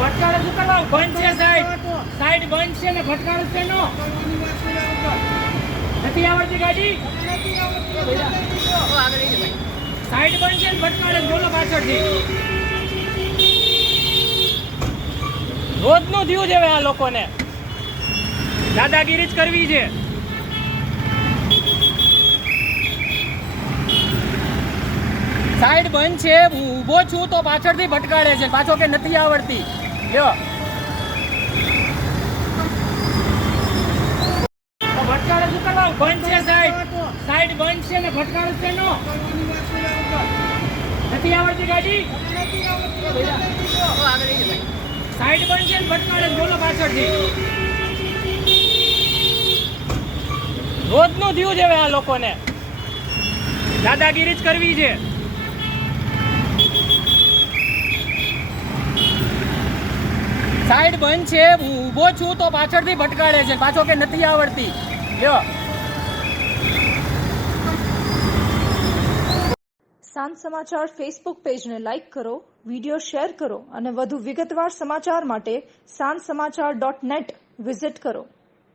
ભટકાડે શું કરવા બંધ છે સાઈડ. સાઈડ બંધ છે ને ભટકાડે છે નો. નથી આવડતી ગાડી? સાઈડ બંધ છે ને ભટકાડે છે. બોલો પાછળથી. રોજનું થયું છે આ લોકોને. દાદાગીરી જ કરવી છે. સાઈડ બંધ છે. ઊભો છું તો પાછળથી ભટકાડે છે. પાછો કે નથી આવડતી? લ્યો. તો ભટકાડે શું કરવા બંધ છે સાઈડ. સાઈડ બંધ છે ને ભટકાડે છે નો? નથી આવડતી ગાડી? સાઈડ બંધ છે ને ભટકાડે છે. બોલો પાછળથી. રોજનું થયું છે આ લોકોને. દાદાગીરી જ કરવી છે. સાઈડ બંધ છે. હું ઊભો છું તો પાછળથી ભટકાડે છે. પાછો કે નથી આવડતી. લ્યો. સાંજ સમાચાર ફેસબુક પેજને લાઇક કરો વિડિયો શેર કરો અને વધુ વિગતવાર સમાચાર માટે સાંજ સમાચાર ડોટ નેટ વિઝિટ કરો.